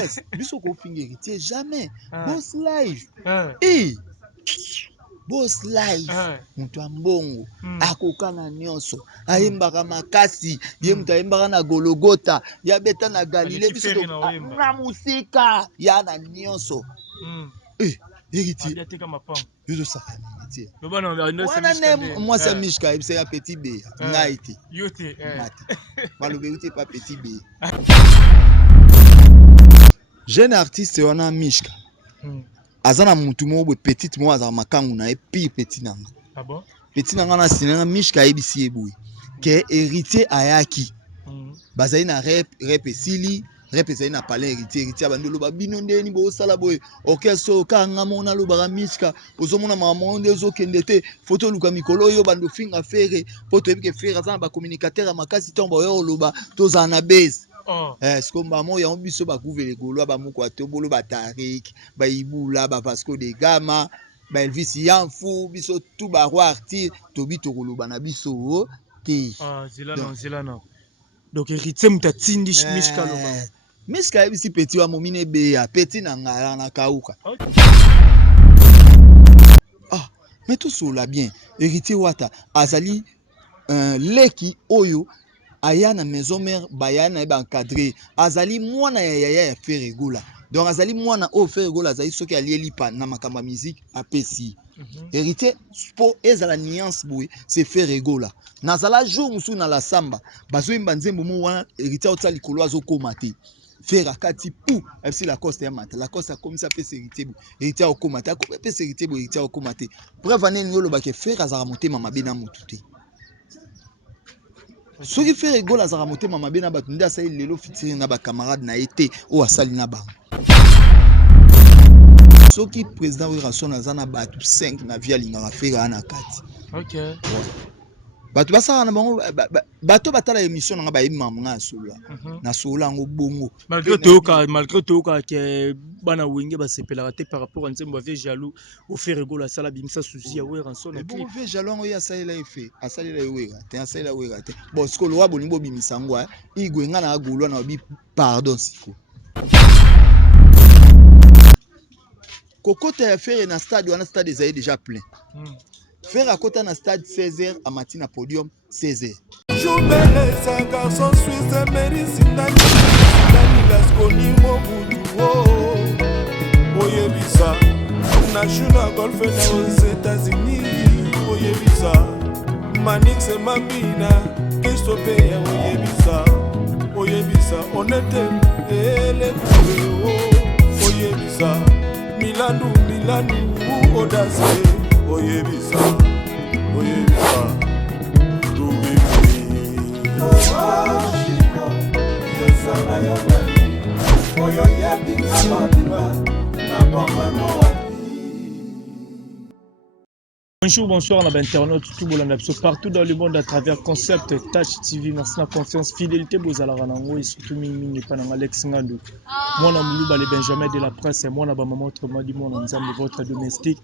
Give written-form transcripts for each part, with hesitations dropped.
stress. Biso ko fingi héritier jamais. Boss life. Eh. Boss life. Mutu ambongo. Akoka na nyonso. Ayembaka makasi. Ye mutu ayembaka na Gologota. Ya beta na Galilée. Biso na musika. Ya na nyonso. Eh. Héritier. Biso saka héritier. Moi c'est Mishka. C'est un petit B. Naïti. Yote. Malobe yote pas petit B. Jeune artiste on a Mishka. Azana mutu mo petite mo azana makangu na epi petit nanga. Ah bon? Petit nanga na sinanga Mishka ebisi ebui. Que héritier ayaki. Bazali na rep esili, rep ezali na palais héritier bandolo ba binonde ni bo sala boy. Okeso kanga mona lo ba Mishka, ozomona mamonde ozokende te, photo luka mikolo yo bando finga fere, photo ebike fere azana ba communicateur makasi tombo yo loba toza na base. Skomba mo ya biso ba couvre golo ba moko atobolo ba Tarik ba Ibula ba Vasco de Gama ba Elvis Yanfu biso tout ba roi artiste tobi to koloba na biso te zilano donc héritier mutatindi Mishka loba Mishka ebisi petit wa momine be ya petit na ngala na kauka mais tout cela bien héritier wata azali leki oyo aya na maison mère bayana ba encadré azali mwana ya Ferregola donc azali mwana o Ferregola azali soki alieli pa na makamba musique apesi héritier pour ezala nuance boy c'est Ferregola nazala jour musu na la samba bazo imba nzembo mo wana héritier otsa likolo azokoma te Ferra kati pou FC la coste ya mata la coste a komisa pesi héritier okoma te akoma pesi héritier okoma te preuve ane nyolo ba ke Ferra azala motema mabe na mutu te soki Ferregola azaka motema mabe na bato nde asali lelo fitiri na bacamarade na ye te oyo asali na bango soki président Wilson aza na bato 5 na vie alingaka Ferra na kati bato basala na bango bato batala émission nanga bayebi mamu nga solo na solo yango bongo malgré toyoka ke bana wenge basepelaka te par rapport à nzembo ave jaloux au Ferregola sala bimisa suzi ya wera nso na bon ave jaloux ngo ya salela efe asalela wera te asalela wera te bon skolo wa bolingo bimisa ngo igwe nga na agolwa na bi pardon siko kokota ya Ferre na stade wana stade ezali déjà plein Ferre à côté na stade 16h à matin à podium 16h. Joubele sa garçon suisse Mérisi Dani Lasconi Mobutu Oyebisa National Golf aux États-Unis Oyebisa Manix et Mambina Christophe Oyebisa on était les Oyebisa Milanu Audace Oyebisa Bonjour, bonsoir à l'internaute, tout le monde partout dans le monde à travers Concept Touch TV. Merci de la confiance, fidélité, Bozalaranango et surtout Mimi Panang Alex Ngando. Moi, Moulouba, les Benjamin de la presse et moi, maman, autrement dit, mon ensemble de votre domestique.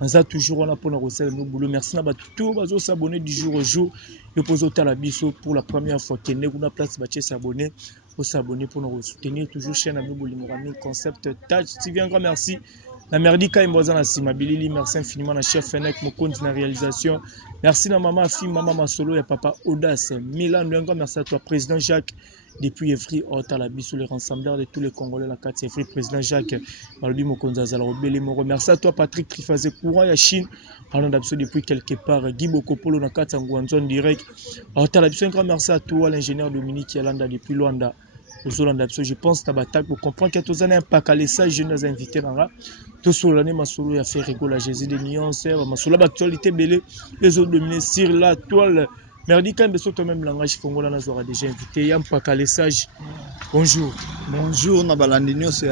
On a toujours on a pour nos recettes nos boulot. Merci à tout le s'abonner du jour au jour. Et pour autant la biso pour la première fois que nous avons place de s'abonner. Pour s'abonner pour nous soutenir toujours chaîne à nous Concept Touch TV. Un grand merci. La merdika imboza na sima bilili merci infiniment na chef Fenech Mokonzi na réalisation. Merci na maman fille maman Masolo et papa Audace. Milan Lengo merci à toi président Jacques depuis Evry Otala biso les rassembleurs de tous les Congolais la carte Evry président Jacques Balobi Mokonzi azala obele moro. Merci à toi Patrick Trifaze courant ya Chine. Parlons d'absolu depuis quelque part Guy Bokopolo na carte Ngouanzon direct. Otala biso un grand merci à toi l'ingénieur Dominique Yalanda depuis Luanda. Je pense que pour comprendre qu'il y a un paquet de ça, je nous invité dans tout sur l'année, Masolo a fait rigoler Jésus des nuances, Masolo l'actualité belé, les autres dominés sur la toile. Merdi quand même même langage congolais nous aura déjà invité. Il y a un paquet de sages. Bonjour. Bonjour, Nabalandinho, c'est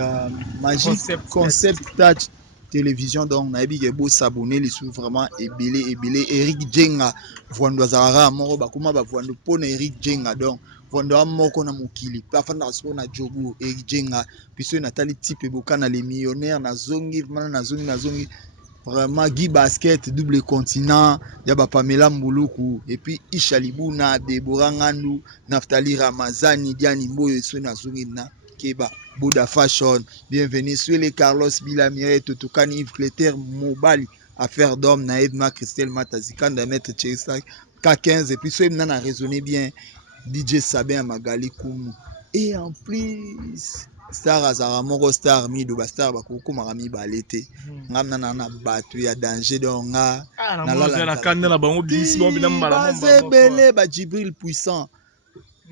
Magic Concept Touch Télévision. Donc, on a dit beau s'abonner, les sous vraiment ébélé. Eric Djenga, Vondo Zara, Moro Bakuma, Vondo Pone Eric Djenga. Donc, Vondo Amoko na Mukili, Pafanda na Jobu, Eric Djenga, puis ceux Nathalie Type et Bokana, les millionnaires, Nazongi, Nazongi. Vraiment Guy Basket, double continent, Yaba Pamela Mbuluku, et puis Isha Libuna, Deborah Ngandou, Naftali Ramazani, Diani Mboyo, Nazongi na Makeba, Bouddha Fashion, bienvenue sur les Carlos Bilamire, Totukani Yves Cléter, Mobali, Affaire d'homme, Naïdma, Christelle Matazikan, Maître Tchesak, K15, et puis ceux qui ont raisonné bien, DJ Sabin Magali Koumou. Et en plus, Star Azara Moro Star Mido, Star Bakoukou Marami Balete, Ngamna Nana Batu, ya danger donc nga. Bazebele, ba Djibril puissant,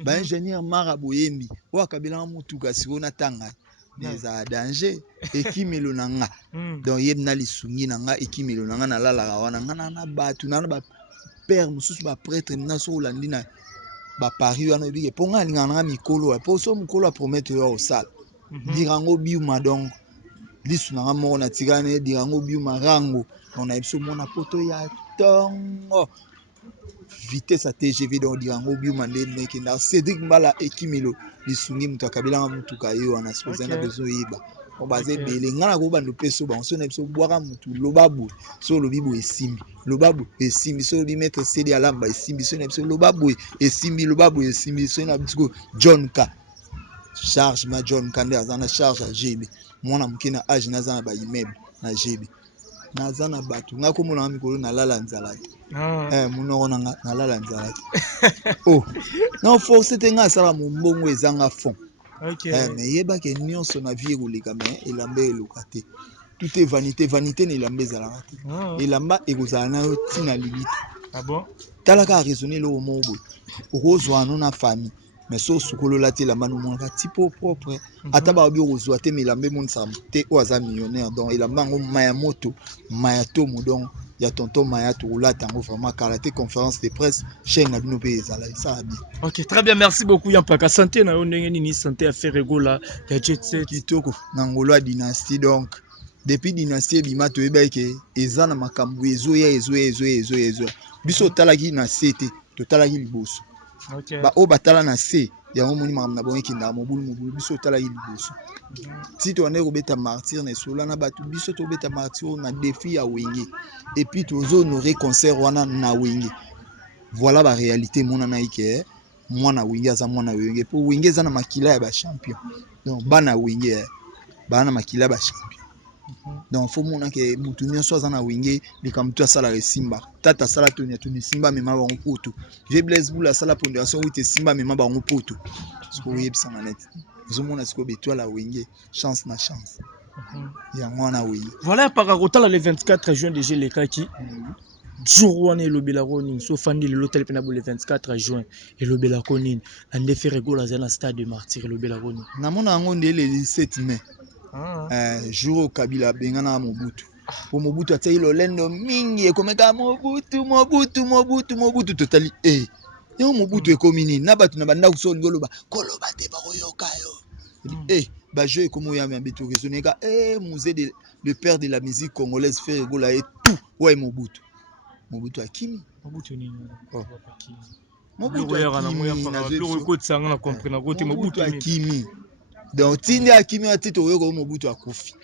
ba ingénieur Maraboyembi, Wakabila Moutuka, Sirona Tanga. Neza danger ekimelo nanga donc yebna lisungi nanga ekimelo nanga na la rawana nanga na batu nanga ba père mususu ba prêtre na so landi na ba pari wana bige ponga linga nanga mikolo po so mukolo a promettre yo osala dirango biuma donc lisu nanga mo na tigane dirango biuma rango on a biso mona poto ya tongo vitesse à TGV donc dirango biuma ndene kenda Cédric Mbala ekimelo lisungi mutu akabila mutuka yo wana supposé na besoin yiba on basé belé ngana ko bando peso ba on so na biso bwaka mutu lobabu so lobibo esimbi lobabu esimbi so lobi mettre CD alamba esimbi so na biso lobabu esimbi lobabu esimbi so na biso John K charge ma John Kande azana charge à GB mwana mukina age na zana ba immeuble na GB na zana batu ngako mona mikolo na lala nzala munoko na lala nzala oh non force te nga sala mbongo ezanga fond mais yeba ke nyonso na vie koleka mais elamba eloka te tout est vanité ne elamba ezalaka te elamba ekozala na yo ntina limite talaka raisonner le homo boy okozwa no na famille mais so sukolola te elamba nomonaka tipo propre ata babi okozwa te mais elamba emonisa te oyo aza millionnaire donc elamba yango maya moto maya tomo donc ya tonton Maya Toulata tango vraiment karaté conférence de presse chaîne na bino pe ezala ça bien. OK, très bien, merci beaucoup Yampaka. Santé na yo ndenge nini santé à faire regola ya jet set kitoko na ngolo dynastie donc depuis dynastie bima to yeba ke eza na makambo ezoya biso talaki na CT to talaki liboso. OK. Ba o batala na C ya moni makambo na bonki nda mobulu biso talaki liboso. Si tu en es robeta martyr ne sola na batu biso to beta martyr na défi ya wenge et puis tozo honorer concert wana na wenge voilà la réalité mona na ike mwana wenge aza mwana wenge po wenge za na makila ya ba champion donc bana wenge bana makila ba champion donc faut mona ke mutu nyonso aza na wenge likamtu asala resimba tata sala to ni simba mema ba mputu je Blaise Boula sala pondération wite simba mema ba mputu sko yebisa na net zomona siko betwa la wenge chance na chance ya mwana wenge voilà par rapport le 24 juin déjà les kaki jour wana elobela koni so fandi le lotel pena le 24 juin elobela koni ande faire gola za na stade de martyr elobela koni na mona ngo ndele le 17 mai jour Kabila bengana Mobutu po Mobutu atai lolendo mingi ekomeka Mobutu totali yo Mobutu ekomini na batu na banda kuso ngoloba koloba te ba koyoka yo ba jeu ekomo ya mbeto raisonner ka musée de le père de la musique congolaise fait gola et tout ouais Mobutu akimi Mobutu nini Mobutu akimi donc tindi akimi atito oyoko Mobutu akufi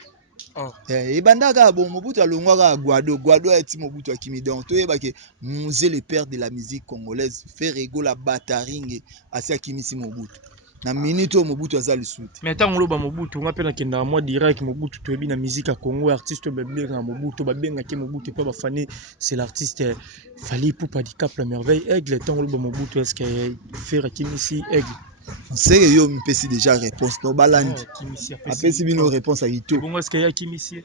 ebandaka bon Mobutu alongwaka Guado ati Mobutu akimi donc toyeba ke musée le père de la musique congolaise fait rigola bataringe asi akimi si Mobutu na minute Mobutu aza lisuti mais tant ngoloba Mobutu nga pena kenda moi direct Mobutu toyebi na musique ya Congo artiste babenga Mobutu babenga ke Mobutu pe bafani c'est l'artiste Fally Ipupa di Cap la merveille aigle tant ngoloba Mobutu est-ce que faire kimisi aigle on sait que yo mpesi déjà réponse no balandi apesi bino réponse à ito bon est-ce que ya kimisi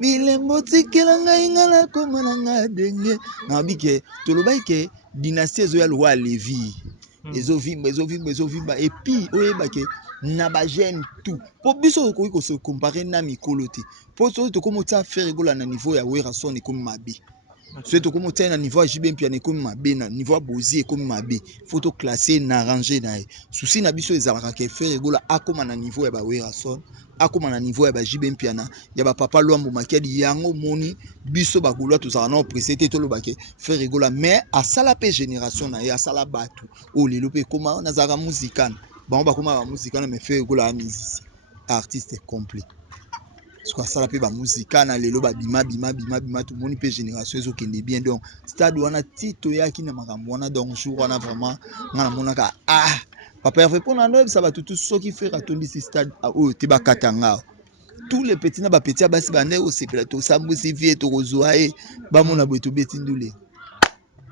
bilembo tikela ngai ngala komana nga denge na bike tolobai ke dynastie ezoya lwa Lévi ezovimba et puis oyeba ke na ba jeune tout po biso ko se comparer na mikolo te po so to komo ta faire gola na niveau ya Werason comme mabe so to komo ta na niveau ya JB Mpiane comme mabe na niveau ya Bozi comme mabe photo classer na ranger na souci na biso ezalaka ke faire gola akoma na niveau ya ba Werason akoma na niveau ya ba JB Mpiana ya ba papa Luambo Makedi yango moni biso ba kulwa to zana no précédé to lobake faire rigola mais à sala pe génération na ya sala batu o lelo pe koma na zaka musicana ba koma ba musicana mais faire rigola musicien artiste complet ce qu'on sala pe ba musicana lelo ba bima to moni pe génération ezo kende bien donc stade wana tito yaki na makambo wana donc jour wana vraiment ngana monaka Papa Hervé pour nando ça va tout ce qui fait ratondi ce stade au Tiba Katanga. Tous les petits na ba petits basi bande au se plateau sambu si vie to rozoae ba mona boto betindule.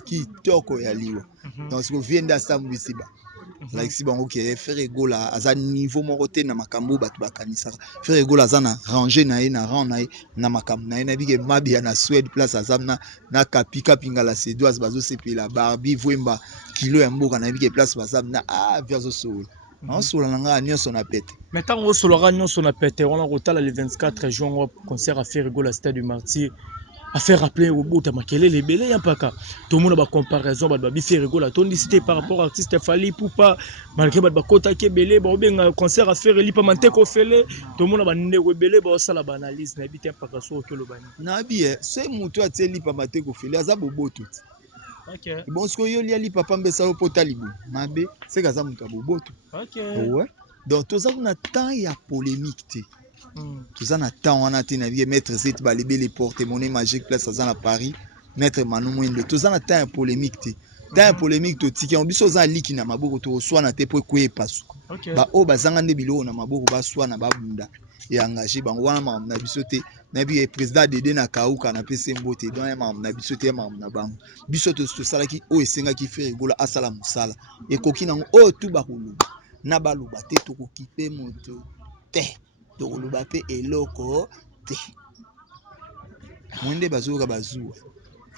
Qui toko ya liwa. Donc ce que vient da sambu si ba. Like si bango ke faire gola aza niveau moko te na makambo batu bakanisa. Faire gola aza na ranger na ye na rang na ye na makambo na ye na bige mabi na Suède place azamna na kapika pingala sedoise bazo sepela Barbie Vwemba kilo ya mboka na bige place bazamna verso soul. On sola nanga nyonso na pete. Mais tant on sola nyonso na pete on a rotala le 24 juin on concert à faire gola stade du Martyr. À faire rappeler au bout de Makele les belés y'a pas qu'à tout le monde a comparaison bah faire rigoler ton licité par rapport à artiste Fali Poupa malgré bah kota ke belé bah bien concert à faire li pas manté ko fele tout le monde a né ko belé bah ça la analyse na bité pas so que le bani na bien c'est muto atie li pas manté ko fele aza bobo tout. OK Bon ce que yo li papa mbesa o potalibu mabe c'est kaza muto bobo tout. OK Ouais. Donc tout ça on a temps il y a polémique té. Tout ça, on a temps, on a été navigué, mettre cette balébé les porte-monnaie magique place à Paris, mettre Manu Mwende. Tout ça, on a temps polémique. Temps polémique, tout ticket. On biso za liki na maboko to soit na te po kwe pasu. Ba o bazanga nde bilo na maboko ba soit na babunda. Et engagé bango wana mam na biso te. Na bi président Dede na kauka na pese mbote don ya mam na biso te mam na bango. Biso to sala ki o esenga ki fe rigola asala musala. E koki nango o tu ba kuluba. Na baluba te to kokipe moto te. Tokoluba pe eloko te mwende bazoka bazuwa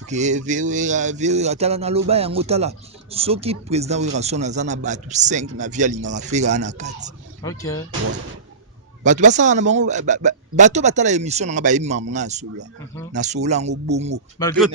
ke vewera tala na loba yango tala soki président wera son aza na bato 5 na via lingaka fera na kati OK bato basala na bango bato batala émission nanga bayebima nga solo na solo yango bongo malgré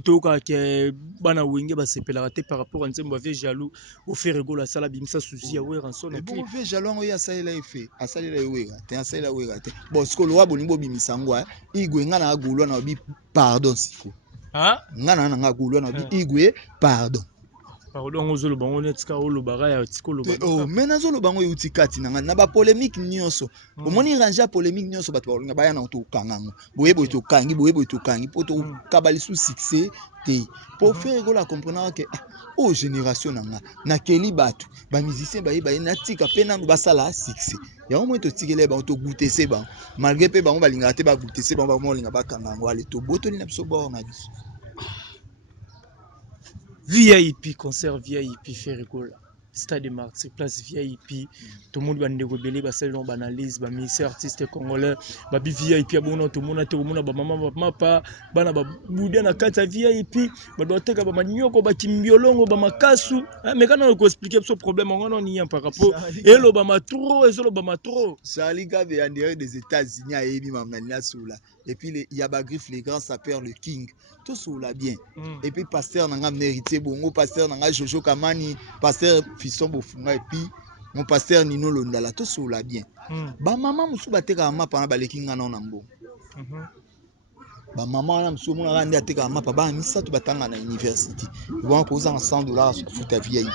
tout ka ke bana wenge ba sepela te par rapport à nzembo vie jaloux au faire rigoler sala bimisa souci ya wera son et bon vie jaloux ngo ya salela efe asalela wera te asalela wera te bon skolo wa bolingo bimisa ngo igwe nga na agulwa na bi pardon siko nga na nga gulwa na bi igwe pardon pardon ozolo bango netika olobaka ya tikolo ba oh mais nazolo bango yuti kati na ba polémique nyonso omoni ranger polémique nyonso bato balinga baya na to kangango boyebo to kangi po to kabalisu succès te pour faire rigoler comprendre que oh génération nanga na keli bato ba musicien ba na tika pe na basala succès ya au moins to tikele ba to goûter c'est ba malgré pe bango balinga te ba goûter c'est ba molinga ba kangango ale to botoli na biso bord na biso VIP concert VIP fait rigoler Stade Martyr place VIP tout le monde va ndeko belé ba selon ba analyse ba ministère artiste congolais ba VIP abona tout le monde te mona ba mama mapa bana ba buda na kata VIP ba doteka ba manyoko ba kimbiolongo ba makasu mais quand on expliquer ce problème on n'y a par rapport et lo ba matro et lo ba matro Charlie Gabe en dehors des États-Unis a émis mamna soula et puis il y a ba griffe les grands sapeurs le king tout soula bien et puis pasteur nanga mérité bongo pasteur nanga Jojo Kamani pasteur Fisson Bofunga et puis mon pasteur Nino Londala tout soula bien ba maman musu bateka mapa na baleki ngana na mbongo ba maman na musu mona rande ateka mapa ba misa tu batanga na université ils vont poser $100 futa VIP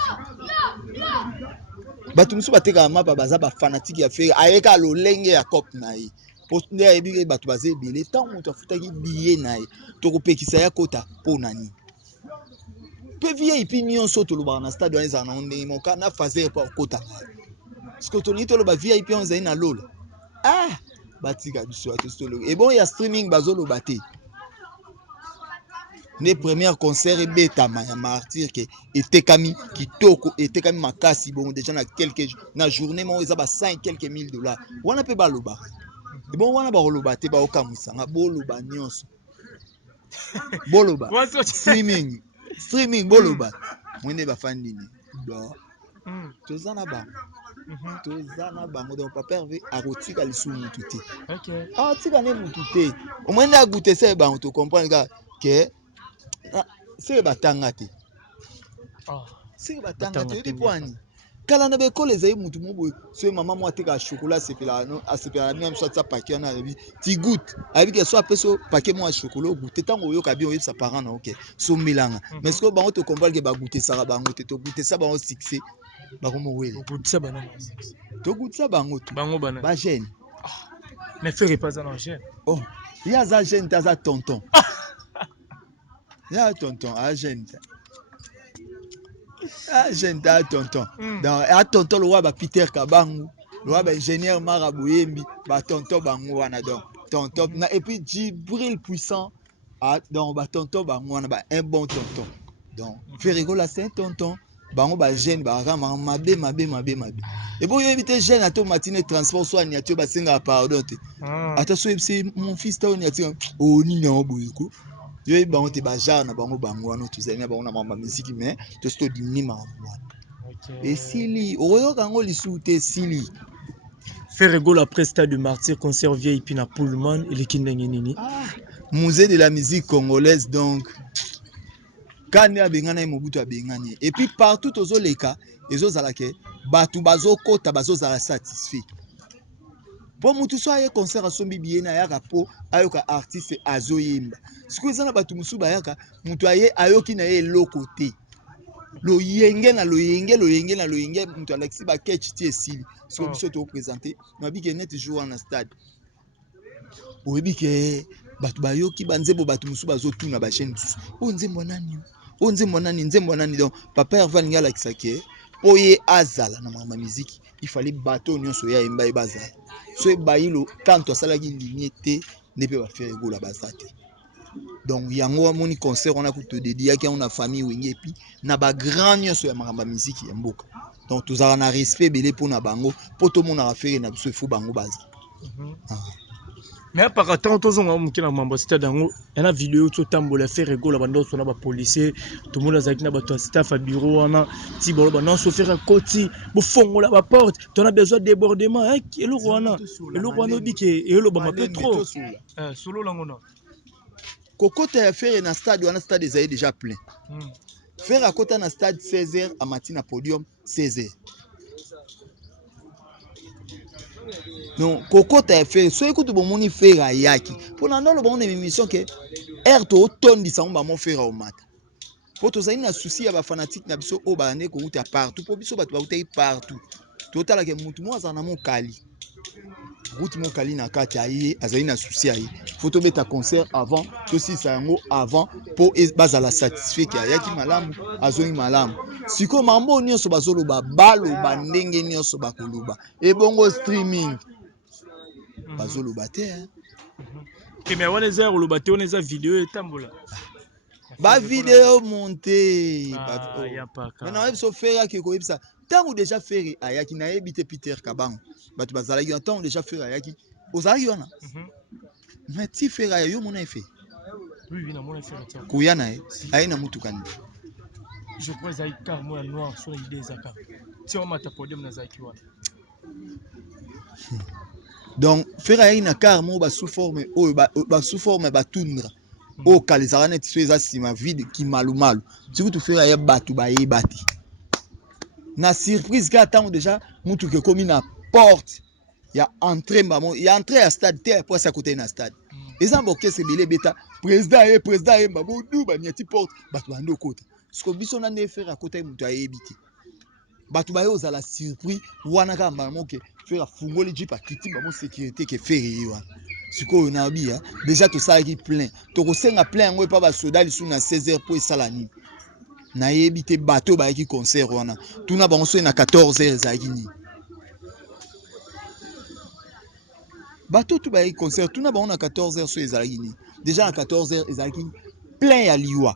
bato musu bateka mapa baza ba fanatique ya faire ayeka lolenge ya cop na ye poste ya ebi bato baza ebele tant moto afutaki billet na ye to kopekisa ya kota po nani pe VIP nyonso tolobaka na stade wana ezala na ndenge moka na fazer pa kota siko toni toloba VIP on ezali na lola batika biso atostolo et bon ya streaming bazoloba te ne premier concert ebetama ya Martyr ke etekami kitoko etekami makasi bon déjà na quelques na journée mo eza ba 5 quelques mille dollars wana pe baloba et bon wana ba koloba te ba okamusa nga boloba nyonso boloba streaming boloba mwende bafandi ni do tozana bango donc papa Hervé akotika lisu mutu te akotika ne mutu te omwende agute se bango to comprendre que c'est batanga te c'est batanga te yodi pwani kala na bekole ezali mutu moboye so mama mo ateka chocolat asepela na mia mso atia paquet na abi ti goûte abi ke so apeso paquet mo ya chocolat goûte tango oyoka bien oyebisa parent na ok so milanga mais ce que bango to comprendre ke ba goûter saka bango te to goûter ça bango succès bakomo wele to goûter bango to ba jeune mais faire pas un jeune oh ya za jeune ta za tonton ya tonton a jeune Ah, jeune ta tonton. Donc a tonton le roi ba Peter Kabangu, le roi ba ingénieur Marabouyembi, ba tonton bango wana donc. Tonton na et puis Djibril puissant. Ah donc ba tonton bango wana ba un bon tonton. Donc Ferrego là c'est un tonton. Bango ba jeune ba rama mabe. Et bon yo éviter jeune à ton matinée transport soit ni atio ba singa pardon te. Attention c'est mon fils ta on y atio. Oh ni na boyeko. Yo bango te ba jar na bango wana tu zanya bango na mamba musique mais to sto dimni ma wana. Et sili oyo kango lisu te sili. Ferrego la presta de martyr concert vieille puis na Pullman et les kindenge nini. Musée de la musique congolaise donc. Kane abengana Mobutu abengani et puis partout aux leka ezozala ke batu bazokota bazozala satisfait. Po mutu so aye concert asombi biena yaka po ayoka artiste azoyemba. Siku ezana batu musu bayaka mutu aye ayoki na ye eloko te. Loyenge na loyenge mutu alexi ba ketch ti esili. Siku biso to présenter na bike net jour na stade. Oyebi ke batu bayoki banzebo batu musu bazotuna ba chaîne musu. O nzembo nani? O nzembo nani donc papa Hervan ngala kisake oye azala na mama musique il fallait bateau nyonso ya emba ebazala. So bayilo quand asalaki ligne te ne peut pas faire gola basate. Donc yango amoni concert on a kuto dédié ki on a famille wenge puis na ba grand nyonso ya mama musique ya mboka. Donc tous a na respect belé pour na bango pour tout monde a faire na biso fo bango bazi. Mais par contre tozonga mukina mambo stade dango na vidéo to tambola Ferrego la bando sona ba policier tout monde azaki na bato staff à bureau wana ti bolo ba non so faire koti bo fongola ba porte tu as besoin de débordement hein et le rwanda bike et le ba peu trop solo langona kokota ya faire na stade wana stade ezali déjà plein. Faire à côté na stade 16h à matin à podium 16h. Non, kokota ya faire so écoute bon moni faire ayaki. Pour na ndolo bon émission que air to tondi sa mba mo faire au mata. Po to zali na souci ya ba fanatique na biso o ba ne ko uta partout po biso batu ba uta partout. To tala ke mutu mo azana mo kali. Route mo kali na kati aye azali na souci aye. Faut to beta concert avant to si sa yango avant po bazala satisfait ke ayaki malamu azongi malamu. Siko mambo nyonso bazolo ba balo ba ndenge nyonso ba koluba. E bongo streaming bazolo bate hein. Mais on les a le bateau on les a vidéo et tambola. Ba vidéo monté ya pas ka. Maintenant il faut faire que ko ça. Tant déjà faire ayaki na ebité Peter Kabangu. Batu bazala yo tant déjà faire ayaki. Ozali wana. Mais ti faire yo mona fait. Oui, na mona fait ça. Kuyana aina mutu kani. Je crois que ça car moi noir sur l'idée zaka. Si on m'a podium na zaki wana. Donc faire aina car mo ba sous forme o ba sous forme ba tundra. O kalizara net so eza sima vide ki malumalu. Si vous faire aya batu ba yebati. Na surprise ka tant déjà mutu ke komi na porte ya entrée mbamo ya entrée à stade terre pour ça côté na stade. Eza mboke se belé beta président mbamo du ba nyati porte batu ba ndo kota. Sko biso na ne faire à côté mutu ayebiti. Batu ba yo za la surprise wana ka mbamo ke faire fungoli jipa kiti mbamo sécurité ke faire yo. Siko na bia déjà to ça qui plein. To ko senga plein ngo pa ba soda lisu na 16h pour sala nini. Na yebite bateau ba ki concert wana tuna bango so na 14h zaki ni bateau tu ba ki concert tuna bango na 14h so ezalaki ni déjà na 14h ezalaki plein ya liwa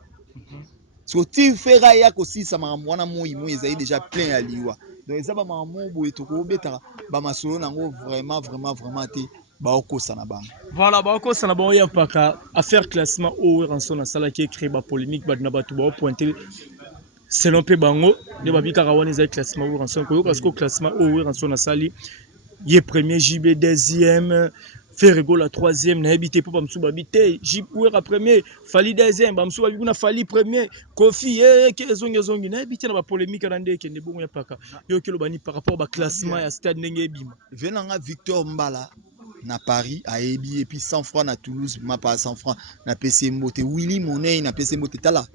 so ti fera ya ko si sama mwana moi ezali déjà plein ya liwa donc ezaba mamu boye to ko beta ba masolo nango vraiment te ba okosa na bango. Voilà, bah encore ça n'a pas eu à faire classement au rançon na sala qui créé ba polémique ba na ba to ba pointer selon pe bango de ba bika rawani za classement au rançon ko parce que classement au rançon na sali yé premier JB deuxième Ferrego la troisième na habité pour bamsu babité JB premier Fali deuxième bamsu babi na Fali premier Kofi ke zongi na habité na ba polémique na ndeke ne bongo ya paka yo kilo bani par rapport ba classement ya stade ndenge bima venanga Victor Mbala na Paris à Ebi et puis 100 francs na Toulouse ma pas 100 francs na PC Mbote Willy Monet na PC Mbote tala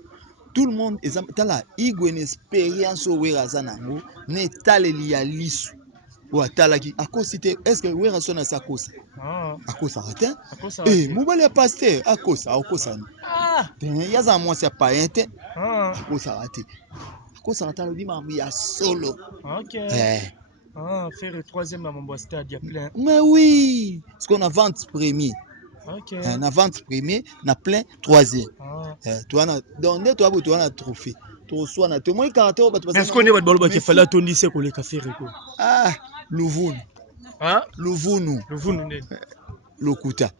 tout le monde est tala igo une expérience au weraza nango ne taleli ya lisu ou atala ki akosite est-ce que weraza na sa kosa akosa raté mobali ya pasteur akosa ah yaza moi c'est pas inte akosa raté kosa na lobi mambo ya solo. Ok. Faire le troisième à mon stade, il y a plein. Mais oui, parce qu'on a vente premier. Ok. Na vente premier, na plein troisième. Toi na donc toi na trophée. Toi soit na témoin caractère ba. Mais est-ce qu'on est pas de bolo qui fallait tourner c'est qu'on les café rego. Ah, Louvunu. Hein? Louvunu. Louvunu. Lokuta.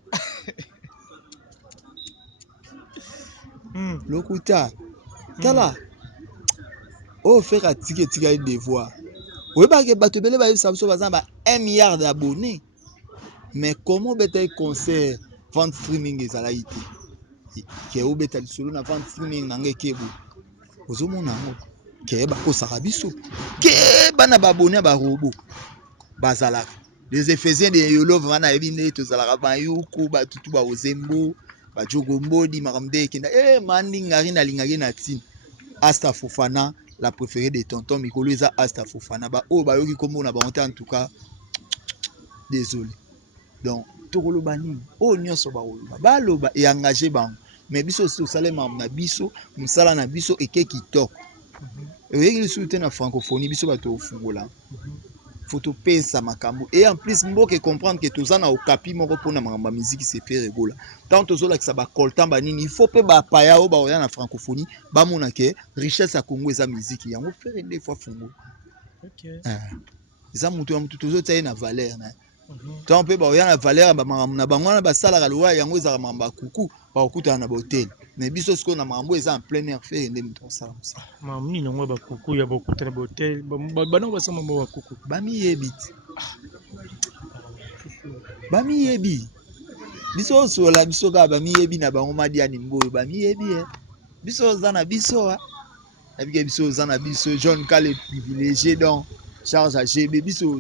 Lokuta. Tala. Oh faire tika devoir. Oui ba ke bato bele ba yebisa biso baza ba 1 milliard d'abonnés. Mais comment beta concert vente streaming ezala ite? Ke obeta lisolo na vente streaming na ngeke bo. Ozomona ngo. Ke ba kosaka biso. Ke bana ba abonné ba robot. Bazala. Les Éphésiens de Yolov wana ebine tozalaka ba yuku ba tutu ba ozembo, ba jogombo di makamde kinda. Mandi ngari na lingaki na tin. Asta Fofana, la préférée de tonton Mikolo eza Asta Fofana. Ba o ba yoki kombo na ba en tout cas. Désolé. Donc tokoloba nini oyo nyonso bakoloba baloba e engagé bango mais biso aussi osalema na biso mosala na biso eke kitoko oyeki lisusu te na francophonie biso bato ofungola faut topesa makambo et en plus mboka comprendre que toza na okapi moko mpona makambo ya miziki sefe regola tant tozolakisa bacoltan banini il faut mpe bapaya oyo baoya na francophonie bamona ke richesse ya congo eza miziki yango fere nde fois fungola eza motu ya motu tozotia ye na valeur na tant mpe baoya na valeur na bango wana basalaka lowa yango ezalaka makambo ya kuku bakokutana na bahotel mais biso sikoyo na makambo eza en plein air fere nde moto osala mosala makambo nini yango ya bakuku ya bakokutana na bahotel banango basala mambo ya bakuku bamiyebi te bamiyebi biso osola biso kaka bamiyebi na bango madiani mboyo bamiyebi biso oza na biso nabike biso oza na biso John Kale privilégié donc charge à GB biso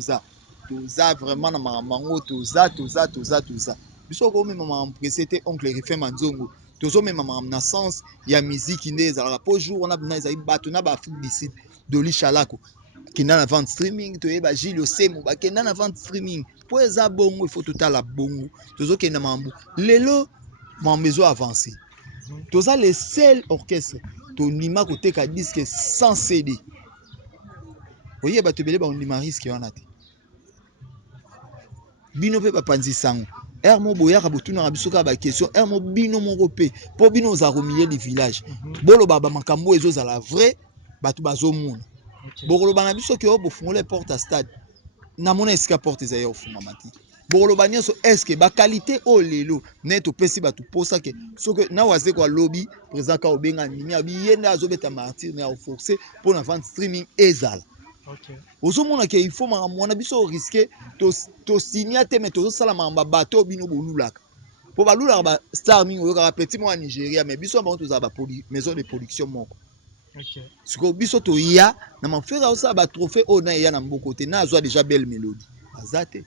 toza vraiment na makambo yango toza biso komema makambo pressé te oncle Rifin Manzongo tozomema makambo na sens ya miziki nde ezalaka po jour wana bina ezali bato na baafrique du sud Doli Shalako kenda na vente streaming toyeba Gilles Osemo bakenda na vente streaming po eza bongo il faut totala bongo tozokenda makambo lelo makambo ezo avancé toza le seul orchestre tonima koteka disque sans CD oye bato ebele baondima risque wana te bino mpe bapanzi sango ere mo boyaka botunaka biso kaka baquestion ere mo bino moko mpe mpo bino oza komilie du village boloba bamakambo ezozala vrai bato bazomona bokoloba na biso ke oyo bofungola porte ya stade namona esika porte ezali ya kofungama te bokoloba nyonso eske bakalite oyo lelo ne topesi bato mposake soki na wazeko alobi président ka obenga nini abiye nde azobeta martyr na ya koforce mpo na vente streaming ezala ozomona ke il faut makambo wana biso oriske tosinia te me tozosala makambo bato bino bolulaka mpo balulaka bastar mingi oyokaka petit moko ya Nigeria mais biso bango tozala maison de production moko sikoyo biso toya na mafere osala batrophée oyo na eya na mboko te na azwa déjà belle mélodie aza te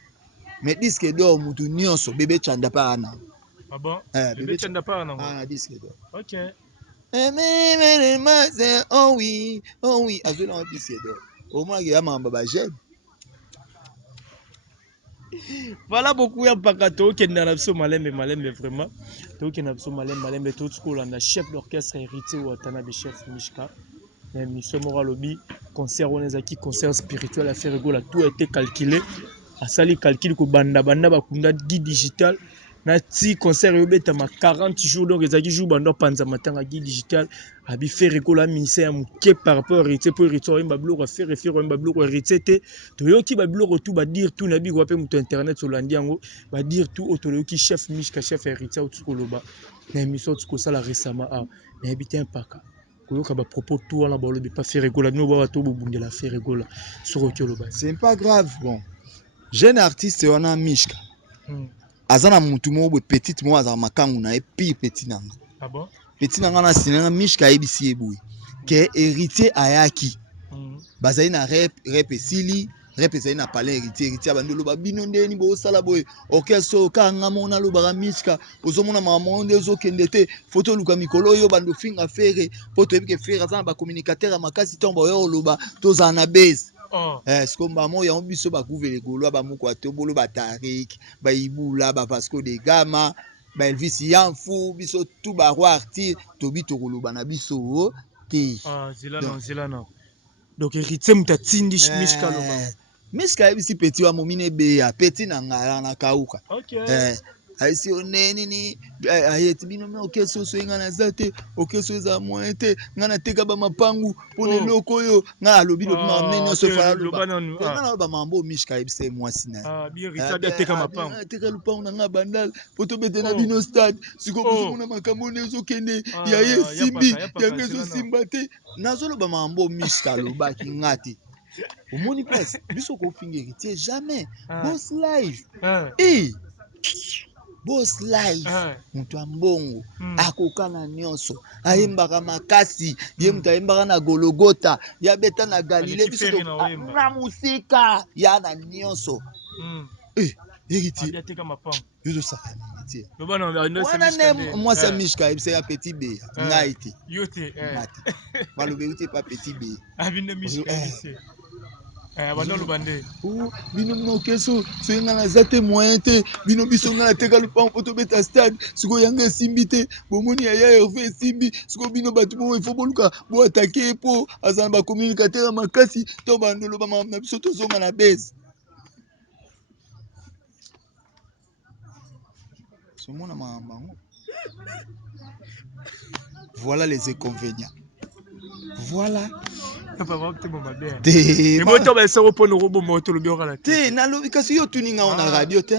mais disque d'or mutu nyonso bebe chanda pa ana bebe chanda pa ana disque d'or ok oh oui azwela disque d'or omonaki ya makambo bagene voilà beaucoup ya mpaka tokenda na biso malembe vraiment tokenda na biso malembe totuki kolanda chef d'orchestre héritier Watanabe chef Mishka mission moko alobi concert wana ezalaki concert spirituel à faire rigola tout a été calculé asali calcul kobanda bakunda guide digital na ti concert yobetama 40 jours donc ezalaki jour bando panza matanga guide digital abi faire rigola ministère ya moke par rapport héritier pour héritier oyemba biloko faire oyemba biloko héritier te toyoki babiloko tout badire tout na biko pe moto internet solandi yango badire tout otoyoki chef Mishka chef héritier otu koloba na émission tu kosala récemment na habité un paka koyoka ba propos tout wana balobi pas faire rigola no ba to bobundela faire rigola soko koloba c'est pas grave bon jeune artiste wana Mishka azana mutu mo petite mo azala makangu na epi petit nanga petit nanga na sinanga Mishka ebisi eboui ke héritier ayaki bazali na rep esili rep ezali na palais héritier bandolo babino ndeni bo sala boye orchestre kanga mona lobaka Mishka ozomona mama nde ezokende te photo luka mikolo yo bando finga fere photo ebike fere azana ba communicateur ya makasi tombo yo loba toza na base sikomba mo yango biso bakuvele golwa bamoko atobolo batarik baibula Vasco de Gama Elvis Yamfu biso tout ba roi artiste tobi tokoloba na biso te zilana Donc héritier mutatindi Mishka loba. Mishka ebisi petit wa momine be ya petit na ngala na kauka. OK. Aisi oneni ni ayeti bino me okeso so inga na zate okeso za moente ngana teka ba mapangu pone loko yo ngala lobi ma mnenyo so fala loba ngana ba mambo Mishka ebise mwasi na bi héritier teka mapangu teka lupangu na ngabandal poto bete na bino stade siko bozo na makambo nezo kende ya ye simbi ya ngezo simbate nazolo ba mambo Mishka loba ki ngati omoni place biso ko finga héritier jamais boss live boss live mutu ambongo akokana nyonso ayembaka makasi ye mutu ayembaka na Golgotha ya beta na Galilée biso na musika ya na nyonso héritier ateka mapango yozo saka héritier wana ne mwasi ya Mishka ebise ya petit be ngai te yote balobe ute pa petit be abinde Mishka ebise bandolo bande bino no keso so inga na zate moyen te bino biso ngana teka lupango poto beta stade siko yanga esimbi te bomoni ya Hervé esimbi siko bino bato bo ifo boluka bo atake po azana ba communicateur makasi to bandolo ba na biso tozonga na base somona maambango. Voilà les inconvénients. Voilà. Et moi, tu vas au point de robot moto le bureau à la télé. Na lobi kasi yo tuninga on a radio te.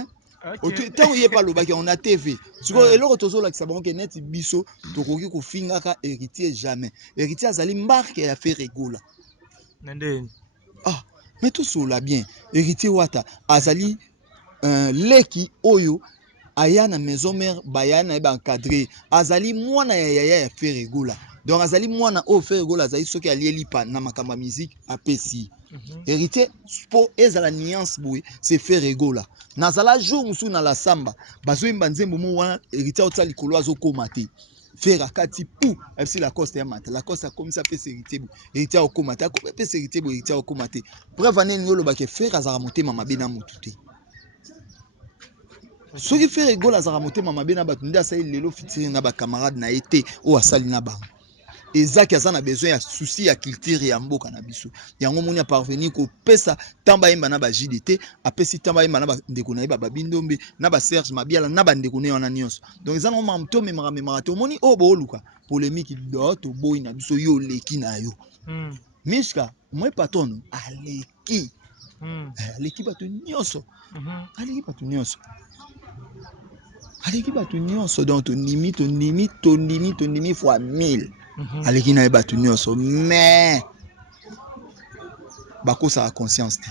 Tant y est pas loba on a TV. Siko eloko tozo la kisabon ke net biso tokoki ko finga ka héritier jamais. Héritier azali marque ya fait régola. Nandeni. Ah, mais tout cela bien. Héritier wata azali leki oyo aya na maison mère bayana eba encadré azali mwana ya fait régola. Donc azali mwana o fait régola azali soki alieli pa na makamba musique apesi. Héritier po ezala nuance boy c'est fait régola. Nazala jour musu na la samba bazo imba nzembo mo wana héritier otsa likolo azokoma te. Faire akati pou FC la coste ya mata la coste a comme ça pesi héritier héritier okoma te ko pesi héritier bo héritier okoma te. Bref anene yolo ba ke faire azara motema mabe na mutu te. Ce qui fait rigolo à Zaramote Mamabe na bato nda sali lelo fitiri na ba camarade na été o asali na bango. Ezaki azana besoin ya souci ya culture ya mboka na biso. Yango moni a parvenir ko pesa tamba yemba na ba JDT, apesi tamba yemba na ba ndeko na ba Babindombe, na ba Serge Mabiala na ba ndeko ne wana nyonso. Donc ezana mo mto memara to moni o bo luka polémique doto boy na biso yo leki na yo. Mishka moi patron aleki. Aleki bato nyonso. Aleki bato nyonso. Aleki bato nyonso donc tonimi fois 1000 aleki na bato nyonso mais bakosa la conscience te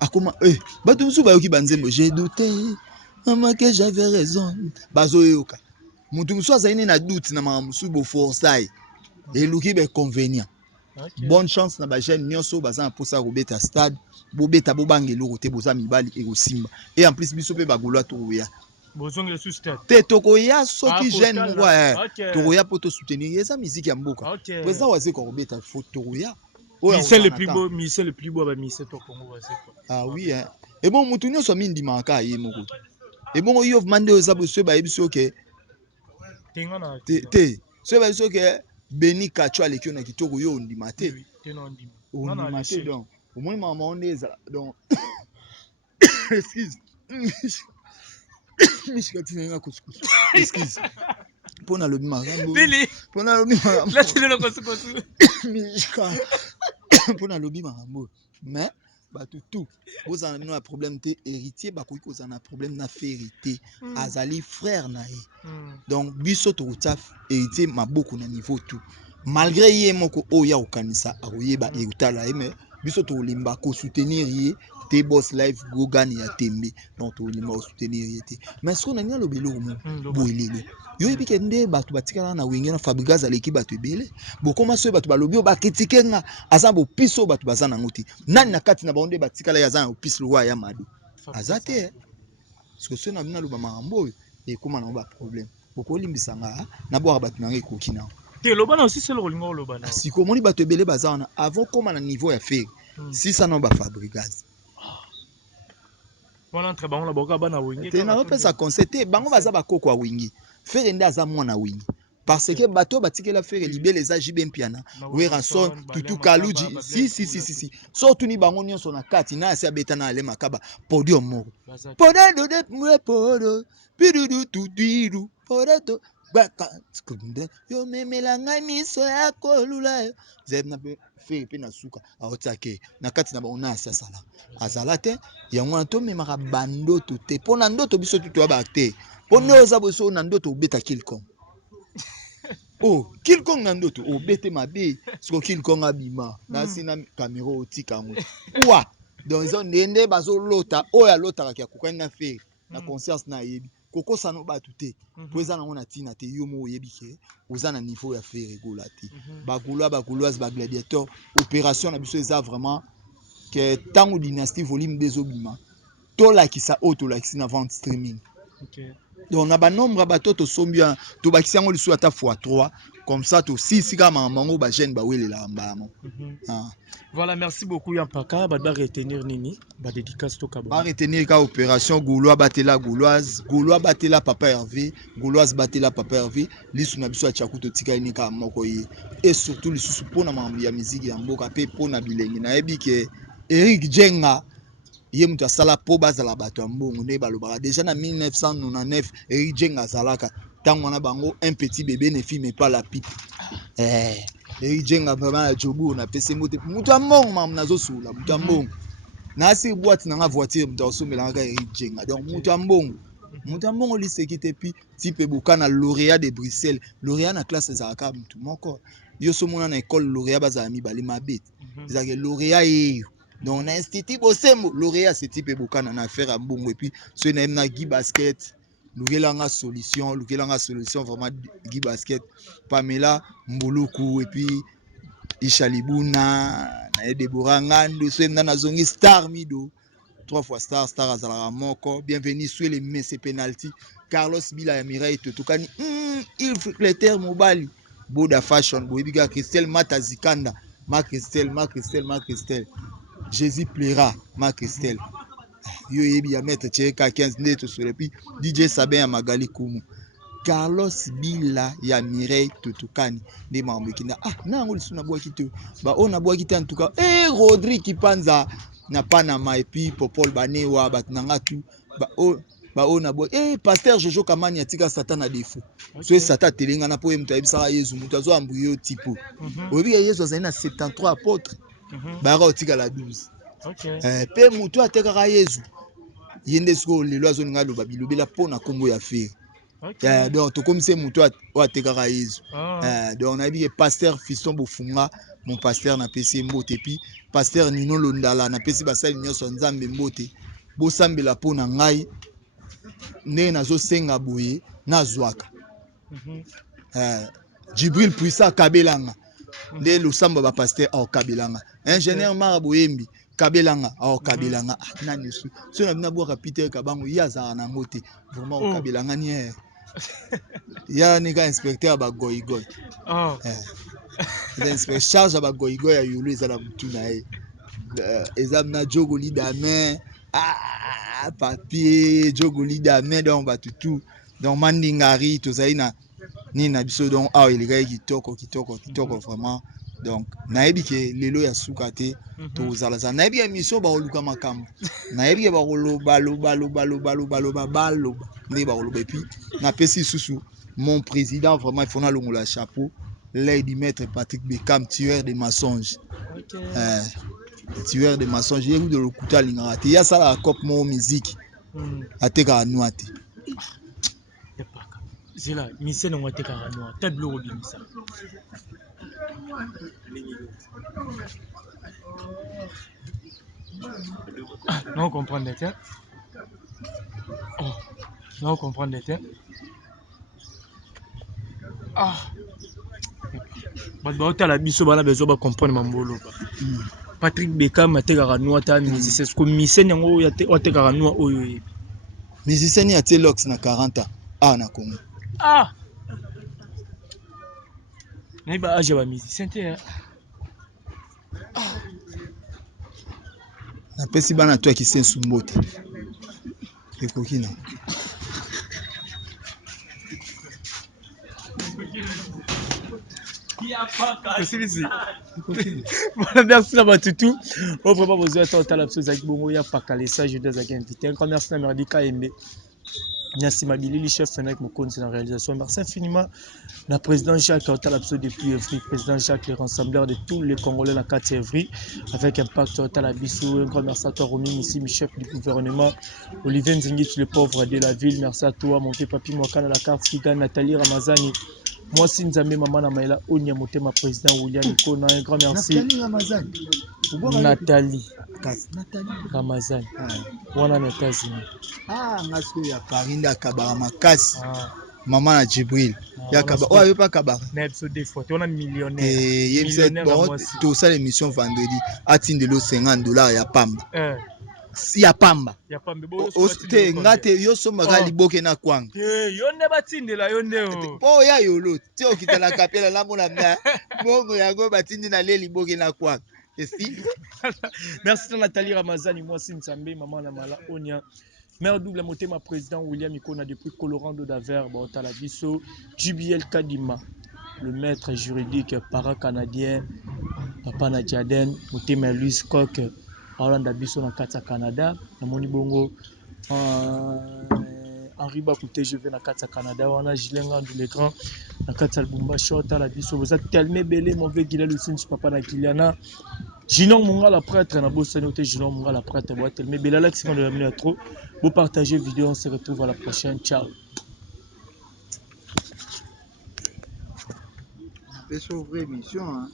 akoma bato musu bayoki banzembo j'ai douté maman que j'avais raison bazo yoka mutu musu azali na doute na mama musu bo forçai eluki be convenient. Bonne chance na ba jeune nyonso baza na posa robeta stade bobeta bobangelo kote boza mibali ekosimba et en plus biso pe bagolo tokoya bozongela sous stade te tokoya soki jeune moko tokoya poto soutenir eza musique ya mboka président waze ko robeta faut tokoya Michel le plus beau ba Michel to Congo waze quoi. Ah oui hein et bon mutu nyonso mindi maka ye moko et bon yo mande oza boso ba yebiso ke tengana te so ba yebiso ke Beni Kacho aleki na kitoko yo ndima te. Ondima te donc. Au moins maman on est donc. Excuse. Mishka tinga couscous. Excuse. Pona lobi marambo. Pona lobi marambo. Là c'est le couscous. Mishka. Pona lobi marambo. Mais tout vous en avez un problème de héritier bakoki vous en a problème na vérité azali frère na ye donc biso to utaf héritier maboko na niveau tout malgré ye moko oya okanisa akoyeba eutala mais biso to limba ko soutenir ye te boss life go gani ya tembe donc to limba soutenir ye te mais ce qu'on a le belo mo boelelo yo ebike nde bato batikala na wenge na Fabregas aleki bato ebele bokoma so bato balobi o ba critiquer nga aza bo piso bato bazana ngoti nani na kati na baonde batikala ya za piso lwa ya madu azate parce que ceux na bina lo ba marambo et comment na ba problème boko limbisanga na bo bato na ekoki na te lobana aussi c'est le rolingo lobana si komoni bato ebele bazana avant comment na niveau ya faire si ça na ba Fabregas voilà entre bango la boka bana wenge te na pesa concept bango baza bakoko wa wingi faire nda za mwana wingi parce que bato batikela faire libé les JB Mpiana we ranson tutu kaluji si so tuni bango nyonso na kati na asa beta na ale makaba podium moko podo de podo pidudu tudiru podo baka skunde yo memela ngai miso ya kolula yo zebna fe pe na suka aotake na kati na ba ona asa sala azala te yango to memaka bandoto te pona ndoto biso tutu ba te pona oza boso na ndoto obeta kilkong oh kilkong na ndoto obete mabe siko kilkong abima na sina kamera otika ngo wa donc ndende bazo lota oya lota ka kokani na fe na conscience na yebi koko sano batu te poza na ngona tina te yo mo yebi ke oza na niveau ya faire regola te bagouloise ba gladiateur opération na biso eza vraiment que tango dynastie volume 2 obima to la kisa auto la kisa na vente streaming. OK. Donc on a ba nombre bato to sombia to bakisi yango lisu ata x3 comme ça to 6 kama mango ba jeune ba welela mbamo. Voilà, merci beaucoup Yampaka, ba retenir nini, ba dédicace to kabo. Ba retenir ka opération Gaulois batela Gauloise, Gaulois batela Papa Hervé, Gauloise batela Papa Hervé, lisu na biso achaku to tika ni ka moko yi. Et surtout lisu pona mambi ya musique ya mboka pe pona bilengi na yebi ke Eric Jenga ye mutu asala po bazala bato ya mbongo nde balobaka déjà na 1999 Eric Jenga azalaka ntango wana bango un petit bébé ne filme pas la pipe Eric Jenga vraiment na jobu na pese mote mutu ya mbongo mamu nazosula mutu ya mbongo na asi boîte na nga voiture mutu asomela ka Eric Jenga donc mutu ya mbongo liseki te puis type boka na lauréat de Bruxelles lauréat na classe ezalaka mutu moko yo somona na école lauréat bazala mibale mabete ezalaka lauréat yeyo. Donc, na institut Bosembo, lauréat ce type bokana na affaire à bongo et puis ce n'est na Guy Basket, Loukelanga solution vraiment Guy Basket, Pamela Mbuluku et puis Ishalibuna, na Deborah Ngando, ce n'est na zongi Star Mido, 3 fois Star Azala Moko, bienvenue sur les Messi penalty, Carlos Bila ya Mireille Totokani, il faut que les termes mobile, Boda Fashion, Boebiga Christelle Matazikanda, Ma Christelle. Jésus plaira, ma Christelle. Yo yebi ya mettre cheka 15 neto sur le puis DJ Sabin ya Magali Kumu. Carlos Bila ya Mireille Tutukani de Mamekina. Na ngoli suna bwa kito. Ba ona bwa kito en tout cas. Rodri Kipanza na Panama et puis Popol Banewa batnanga tu. Ba ona bwa pasteur Jojo Kamani atika Satan à défaut. So Satan telinga na po mutu ayebisa Yesu mutu azo ambuyo tipo. Oyebi Yesu azali na 73 apôtres. Bara otika la 12. OK. Pe mutu atekaka Yesu. Yende siko lelo azoninga loba bilobela pona kombo ya fe. OK. Donc to comme c'est mutu atekaka Yesu. Donc on a dit pasteur Fiston Bofunga, mon pasteur na PC Mbote puis pasteur Nino Londala na PC basali nyonso Nzambe Mbote. Bo sambela pona ngai ne nazo senga boye na zwaka. Jibril Puissa Kabelanga. Nde lusamba ba pasteur au Kabelanga. Ingénieur Maraboyembi Kabelanga au Kabelanga nani su. So na bina Peter Kabango yaza na ngote. Vraiment au Kabelanga ni ya nika inspecteur ba goigoy. L'inspecteur charge ba goigoy ya yulu ezala mutu na ye. Ezamna jogoli dame papier jogoli dame donc ba tutu. Donc mandingari tozali na ni na biso donc il est kitoko vraiment donc nayebi ke lelo ya suka te to zalaza nayebi ya mission ba oluka makambo nayebi ba loba ne ba oloba et puis na pesi susu mon président vraiment il faut na longola chapeau Lady Maître Patrick Beckham tueur de mensonges. Tueur de mensonges yebu de lokuta lingara te ya sala cop mo musique ateka noate. Zela, mission na wate karanoa, tableau robinisa. Non comprendre tiens. Non comprendre tiens. Bah la biso bana bezo ba comprendre mambolo ba. Patrick Beckham ate karanoa ta musicien ko mission yango wate karanoa oyo. Musicien ni ate Lox na 40 ans na Congo. Naiba age ba musicien te. Na pesi bana toi ki sensu mbote. Ekokina. Voilà, merci à Matoutou. On vraiment besoin de temps à la chose avec Bongo, il y a pas qu'à laisser, je dois inviter. Un grand merci à Merdika Aimé. Merci Mabili, chef Fenech Mokon, c'est la réalisation. Merci infiniment. Le président Jacques Otalapso depuis Evry, président Jacques, le rassembleur de tous les Congolais dans 4 Evry, avec Impact Otalabiso. Un grand merci à toi, Romy, ici, le chef du gouvernement. Olivier Nzingit, le pauvre de la ville. Merci à toi, mon vieux papi Mwakana, la carte Figan, Nathalie Ramazani. Moi, si Nzamé, maman, Namaela, Onyamotema, président William Ikona. Un grand merci. Nathalie Ramazani. Nathalie Ramazani. Wana na États-Unis. Ngasko ya Karinda Kabara makasi. Maman na Djibril. Ya Kabara. Oh, ayo pas Kabara. Nebso des fois, on a millionnaire. Millionnaire bon, tout ça l'émission vendredi. Atindelo $50 ya pamba. Ya pamba. Ya pamba. Te ngate yo soma ga liboke na kwanga. Yonde batindela yonde o. Po ya yolo. Ti okitala kapela la mona mna. Mongo yango batindi na le liboke na kwanga. Merci Nathalie Ramazani, moi c'est Nzambe, maman Namala Onia. Mère double motema président William Ikona depuis Colorado d'Aver, Talabiso, JBL Kadima, le maître juridique para-canadien, Papa Nadjaden, motema Louis Coq, Orlando Biso na Kata Canada, na Moni Bongo, Henri Bakoute, je vais na Kata Canada, on a Gilenga le grand, na Kata Lubumbashi, Talabiso, vous êtes tellement belé, mon vieux Gilal aussi, Papa na Kiliana. Ginon Munga la prêtre, na bossa noté Ginon Munga la prêtre, mais Belalex quand on a trop. Vous partagez vidéo, on se retrouve à la prochaine. Ciao. On peut s'ouvrir mission, hein.